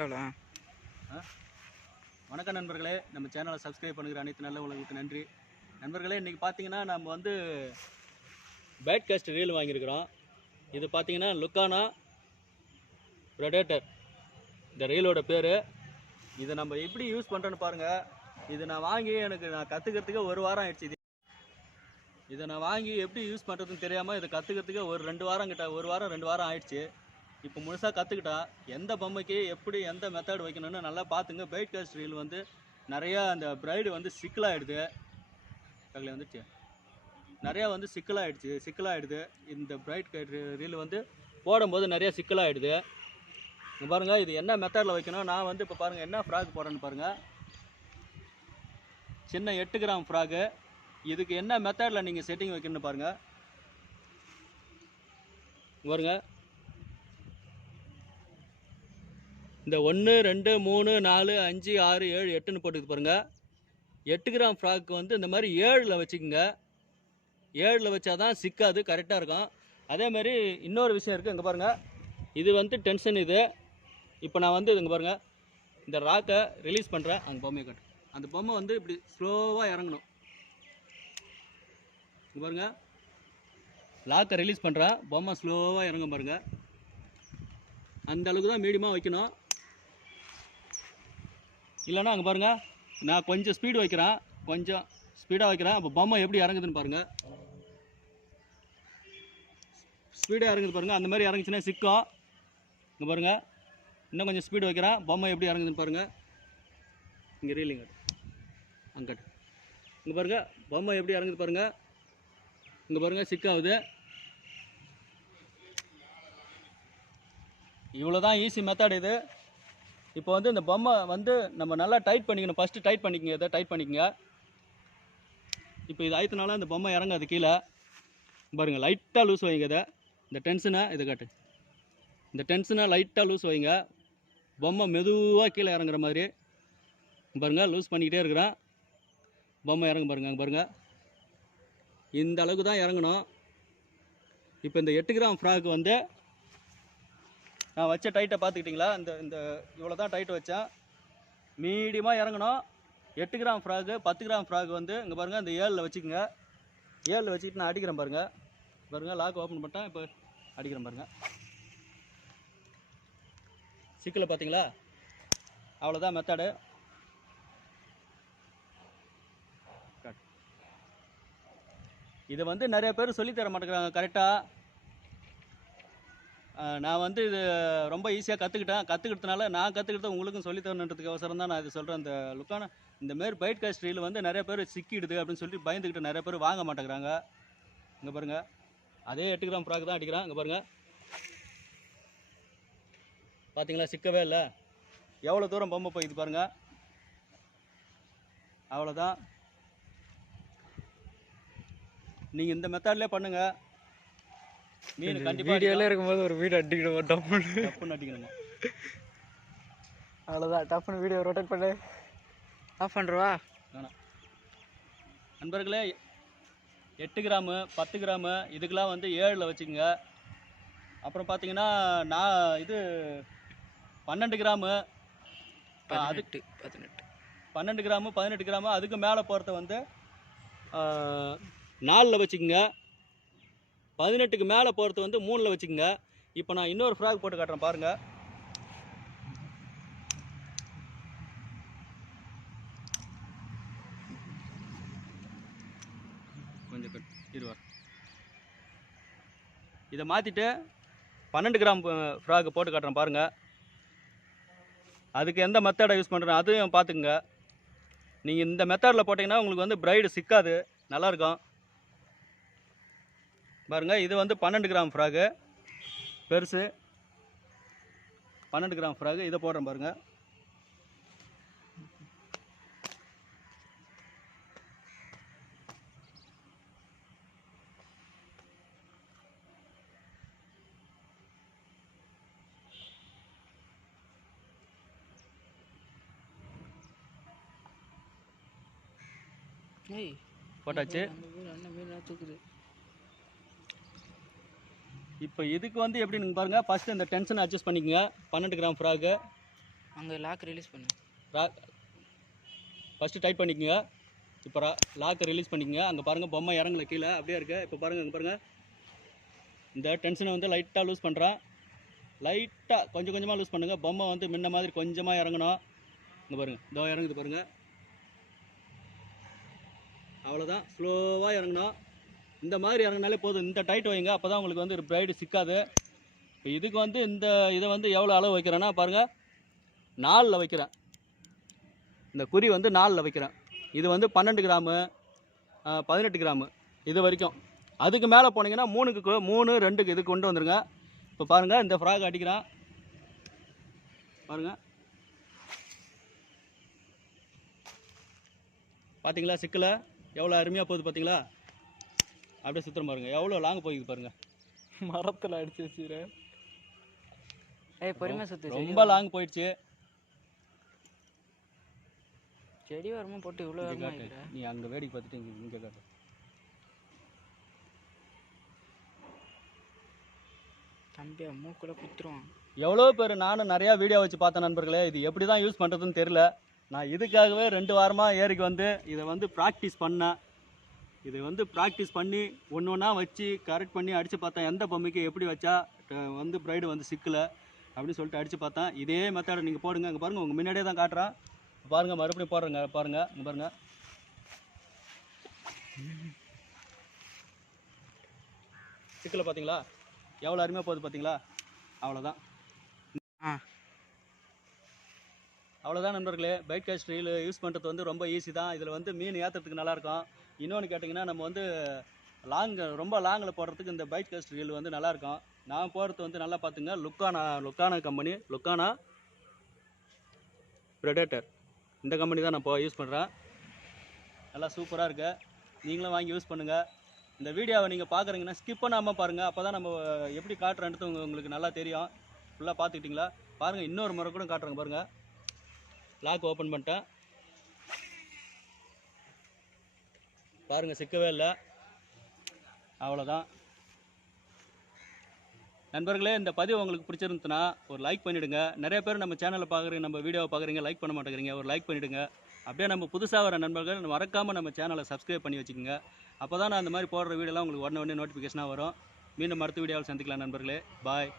வணக்கம் நண்பர்களே, நம்ம சேனலை சப்ஸ்கிரைப் பண்ணுகிற அனைத்து நல்ல உலகத்துக்கு நன்றி. நண்பர்களே, இன்றைக்கி பார்த்தீங்கன்னா நம்ம வந்து பேட் காஸ்ட் ரீல் வாங்கியிருக்கிறோம். இது பார்த்தீங்கன்னா லுக்கானா ப்ரெடேட்டர், இந்த ரீலோட பேர். இதை நம்ம எப்படி யூஸ் பண்ணுறோன்னு பாருங்கள். இது நான் வாங்கி நான் கற்றுக்கிறதுக்கு ஒரு வாரம் ஆயிடுச்சு. இதை நான் வாங்கி எப்படி யூஸ் பண்ணுறதுன்னு தெரியாமல் இதை கற்றுக்கிறதுக்கு ஒரு 2 வாரம் கிட்ட, 1 வாரம் 2 வாரம் ஆயிடுச்சு. இப்போ முழுசாக கற்றுக்கிட்டா எந்த பொம்மைக்கு எப்படி எந்த மெத்தட் வைக்கணும்னு நல்லா பார்த்துங்க. பைட் காஸ்ட் ரீல் வந்து நிறையா அந்த பிரைடு வந்து சிக்கலாகிடுது. அதில் வந்துச்சு நிறையா வந்து சிக்கலாகிடுது. இந்த பிரைட் ரீல் வந்து போடும்போது நிறையா சிக்கலாகிடுது. இங்கே பாருங்கள், இது என்ன மெத்தடில் வைக்கணும். நான் வந்து இப்போ பாருங்கள் என்ன ஃப்ராக் போடுறேன்னு பாருங்கள். சின்ன 8 கிராம் ஃப்ராகு. இதுக்கு என்ன மெத்தடில் நீங்கள் செட்டிங் வைக்கணும்னு பாருங்கள். பாருங்கள், இந்த 1 2 3 4 5 6 7 8ன்னு போட்டுக்கு பாருங்கள். 8 கிராம் ஃப்ராக்கு வந்து இந்த மாதிரி 7ல் வச்சுக்கோங்க. 7ல் வச்சாதான் சிக்காது, கரெக்டாக இருக்கும். அதேமாதிரி இன்னொரு விஷயம் இருக்குது. இங்கே பாருங்கள், இது வந்து டென்ஷன். இது இப்போ நான் வந்து இங்கே பாருங்கள், இந்த ராக்கை ரிலீஸ் பண்ணுறேன். அந்த பொம்மையை கட்டு, அந்த பொம்மை வந்து இப்படி ஸ்லோவாக இறங்கணும். இங்கே பாருங்கள், லாக்கை ரிலீஸ் பண்ணுறேன், பொம்மை ஸ்லோவாக இறங்கும் பாருங்கள். அந்த அளவுக்கு தான் மீடியமாக வைக்கணும். இல்லைன்னா அங்கே பாருங்கள், நான் கொஞ்சம் ஸ்பீடு வைக்கிறேன், கொஞ்சம் ஸ்பீடாக வைக்கிறேன். அப்போ பொம்மை எப்படி இறங்குதுன்னு பாருங்கள். ஸ்பீடாக இறங்குது பாருங்கள். அந்த மாதிரி இறங்குச்சுன்னா சிக்கும். இங்கே பாருங்கள், இன்னும் கொஞ்சம் ஸ்பீடு வைக்கிறேன், பொம்மை எப்படி இறங்குதுன்னு பாருங்கள். இங்கே ரீலிங் அங்கே இங்கே பாருங்கள், பொம்மை எப்படி இறங்குது பாருங்கள். இங்கே பாருங்கள், சிக்காகுது. இவ்வளோ தான் ஈஸி மெத்தட் இது. இப்போ வந்து இந்த பொம்மை வந்து நம்ம நல்லா டைட் பண்ணிக்கணும். ஃபஸ்ட்டு டைட் பண்ணிக்கங்க, இதை டைட் பண்ணிக்கங்க. இப்போ இது ஆயிரத்தினால இந்த பொம்மை இறங்காது கீழே. பாருங்கள், லைட்டாக லூஸ் வைங்க. இந்த டென்ஷனை இதை காட்டு. இந்த டென்ஷனை லைட்டாக லூஸ் வைங்க. பொம்மை மெதுவாக கீழே இறங்குற மாதிரி பாருங்கள். லூஸ் பண்ணிக்கிட்டே இருக்கிறேன், பொம்மை இறங்கு பாருங்கள். அங்கே பாருங்கள், இந்த அளவுக்கு தான் இறங்கணும். இப்போ இந்த 8 கிராம் ஃப்ராக் வந்து நான் வச்ச டைட்டை பார்த்துக்கிட்டிங்களா? இந்த இவ்வளோ தான் டைட்டு வச்சேன். மீடியமாக இறங்கணும். 8 கிராம் ஃப்ராகு, 10 கிராம் ஃப்ராக் வந்து இங்கே பாருங்கள், இந்த 7ல் வச்சுக்கோங்க. 7ல் வச்சுக்கிட்டு நான் அடிக்கிறேன் பாருங்கள். லாக் ஓப்பன் பண்ணிட்டேன், இப்போ அடிக்கிறேன் பாருங்கள். சிக்கலை பார்த்தீங்களா? அவ்வளோதான் மெத்தடு. இதை வந்து நிறைய பேர் சொல்லித்தர மாட்டேங்கிறாங்க கரெக்டாக. நான் வந்து இது ரொம்ப ஈஸியாக கற்றுக்கிட்டதுனால நான் கற்றுக்கிட்டது உங்களுக்கும் சொல்லித்தரணுன்றதுக்கு அவசரம் தான் நான் இது சொல்கிறேன். இந்த லுக்கான இந்த மாரி பைட் காஸ்ட் ரீல் வந்து நிறைய பேர் சிக்கிடுது அப்படின்னு சொல்லி பயந்துக்கிட்டு நிறைய பேர் வாங்க மாட்டேங்கிறாங்க. இங்கே பாருங்கள், அதே 8 கிராம் ஃப்ராக் தான் அடிக்கிறான். இங்கே பாருங்கள், பார்த்தீங்களா? சிக்கவே இல்லை. எவ்வளோ தூரம் பொம்மை போயிது பாருங்கள். அவ்வளோதான். நீங்கள் இந்த மெத்தட்லேயே பண்ணுங்கள். மீன் கண்டிப்பாக வீடியோவில் இருக்கும்போது ஒரு வீடியோ அடிக்கணும், டப்புன்னு அடிக்கணுங்க. அவ்வளோதான். டப்புன்னு வீடியோ ரொட்டேட் பண்ணு, ஆஃப் பண்ணுறவா வேணாம். நண்பர்களே, 8 கிராமு 10 கிராமு இதுக்கெலாம் வந்து 7ல் வச்சுக்கோங்க. அப்புறம் பார்த்தீங்கன்னா நான் இது 12 கிராமு, அதுக்கு 12 கிராமு 18 கிராமு அதுக்கு மேலே போகிறத வந்து 4ல் வச்சுக்கோங்க. 18க்கு மேலே போகிறது வந்து 3ல் வச்சுக்கோங்க. இப்போ நான் இன்னொரு ஃப்ராக் போட்டு காட்டுறேன் பாருங்கள். கொஞ்சம் இருவார். இதை மாற்றிட்டு 12 கிராம் ஃப்ராக் போட்டு காட்டுறேன் பாருங்கள். அதுக்கு எந்த மெத்தடை யூஸ் பண்ணுறேன் அதையும் பார்த்துக்குங்க. நீங்கள் இந்த மெத்தடில் போட்டிங்கன்னா உங்களுக்கு வந்து பிரைடு சிக்காது, நல்லாயிருக்கும். பாருங்கள், இது வந்து 12 கிராம் ஃப்ராகு, பெருசு 12 கிராம் ஃப்ராகு. இதை போடுறேன் பாருங்கள். போட்டாச்சு. இப்போ இதுக்கு வந்து எப்படின்னு பாருங்கள். ஃபஸ்ட்டு இந்த டென்ஷனை அட்ஜஸ்ட் பண்ணிக்கோங்க. 12 கிராம் ஃப்ராகு அங்கே லாக் ரிலீஸ் பண்ணு. ஃபஸ்ட்டு டைட் பண்ணிக்கோங்க. இப்போ லாக்கை ரிலீஸ் பண்ணிக்கோங்க. அங்கே பாருங்கள் பொம்மை இறங்கல கீழே அப்படியே இருக்குது. இப்போ பாருங்கள் அங்கே பாருங்கள், இந்த டென்ஷனை வந்து லைட்டாக லூஸ் பண்ணுறேன். லைட்டாக கொஞ்சம் கொஞ்சமாக லூஸ் பண்ணுங்கள். பொம்மை வந்து முன்ன மாதிரி கொஞ்சமாக இறங்கணும். இங்கே பாருங்கள், இதோ இறங்குது பாருங்கள். அவ்வளோதான், ஸ்லோவாக இறங்கணும். இந்த மாதிரி இறங்கினாலே போதும். இந்த டைட் வைங்க, அப்போ தான் உங்களுக்கு வந்து பிரைடு சிக்காது. இப்போ இதுக்கு வந்து இதை வந்து எவ்வளோ அளவு வைக்கிறேன்னா பாருங்கள், 4ல் வைக்கிறேன். இந்த குறி வந்து 4ல் வைக்கிறேன். இது வந்து 12 கிராமு 18 கிராமு இது வரைக்கும். அதுக்கு மேலே போனீங்கன்னா 3, 2க்கு இதுக்கு கொண்டு வந்துருங்க. இப்போ பாருங்கள், இந்த ஃப்ராக் அடிக்கிறேன் பாருங்கள். பார்த்தீங்களா சிக்கலை எவ்வளோ அருமையாக போகுது பார்த்தீங்களா? அப்படியே சுத்தம் பாருங்கள், எவ்வளோ லாங் போகுது பாருங்கள். மரத்தில் அடிச்சு வச்சுக்கிறேன். ஏய் பொறுமையாக சுற்று. ரொம்ப லாங் போயிடுச்சு. செடி வரமா போட்டு இவ்வளோ காட்டு, நீ அங்கே வேடிக்கை பார்த்துட்டு இங்கே காட்டு. தம்பி மூக்குள்ள குத்துருவான். எவ்வளோ பேர், நானும் நிறையா வீடியோ வச்சு பார்த்தேன் நண்பர்களே. இது எப்படி தான் யூஸ் பண்ணுறதுன்னு தெரில. நான் இதுக்காகவே 2 வாரமாக ஏரிக்கு வந்து இதை வந்து ப்ராக்டிஸ் பண்ணேன். இதை வந்து ப்ராக்டிஸ் பண்ணி ஒன்று ஒன்றா வச்சு கரெக்ட் பண்ணி அடித்து பார்த்தேன். எந்த பொம்மைக்கு எப்படி வச்சா வந்து ப்ரைடு வந்து சிக்கலை அப்படின்னு சொல்லிட்டு அடித்து பார்த்தேன். இதே மெத்தடை நீங்கள் போடுங்க. அங்கே பாருங்கள், உங்கள் முன்னாடியே தான் காட்டுறேன் பாருங்கள். மறுபடியும் போடுறேங்க பாருங்கள். இங்கே பாருங்கள், சிக்கலை பார்த்தீங்களா எவ்வளோ அருமையாக போகுது பார்த்தீங்களா? அவ்வளோதான். அவ்வளோதான் நண்பர்களே. பைட் காஸ்ட் ரீல் யூஸ் பண்ணுறது வந்து ரொம்ப ஈஸி தான். இதில் வந்து மீன் ஏற்றுறதுக்கு நல்லாயிருக்கும். இன்னொன்று கேட்டிங்கன்னா, நம்ம வந்து ரொம்ப லாங்கில் போடுறதுக்கு இந்த பைட் காஸ்ட் ரீல் வந்து நல்லாயிருக்கும். நான் போடுறது வந்து நல்லா பார்த்துங்க, லுக்கானா கம்பெனி, லுக்கானா ப்ரெடேட்டர், இந்த கம்பெனி தான் நான் இப்போ யூஸ் பண்ணுறேன். நல்லா சூப்பராக இருக்குது. நீங்களும் வாங்கி யூஸ் பண்ணுங்கள். இந்த வீடியோவை நீங்கள் பார்க்குறீங்கன்னா ஸ்கிப் பண்ணாமல் பாருங்கள். அப்போ தான் நம்ம எப்படி காட்டுறேன்றது உங்களுக்கு நல்லா தெரியும். ஃபுல்லாக பார்த்துக்கிட்டிங்களா? பாருங்கள், இன்னொரு முறை கூட காட்டுறேங்க பாருங்கள். லாக் ஓப்பன் பண்ணிட்டேன் பாருங்கள், சிக்கவே இல்லை. அவ்வளோதான் நண்பர்களே. இந்த பதிவு உங்களுக்கு பிடிச்சிருந்துச்சுன்னா ஒரு லைக் பண்ணிவிடுங்க. நிறைய பேர் நம்ம சேனலில் பார்க்குறீங்க, நம்ம வீடியோவை பார்க்குறீங்க, லைக் பண்ண மாட்டேங்கிறீங்க. ஒரு லைக் பண்ணிவிடுங்க. அப்படியே நம்ம புதுசாக வர நண்பர்கள் மறக்காமல் நம்ம சேனலை சப்ஸ்கிரைப் பண்ணி வச்சுக்கோங்க. அப்போ தான் நான் அந்த மாதிரி போடுற வீடியோலாம் உங்களுக்கு உடனே நோட்டிஃபிகேஷனாக வரும். மீண்டும் அடுத்த வீடியோவில் சந்திக்கலாம் நண்பர்களே. பாய்.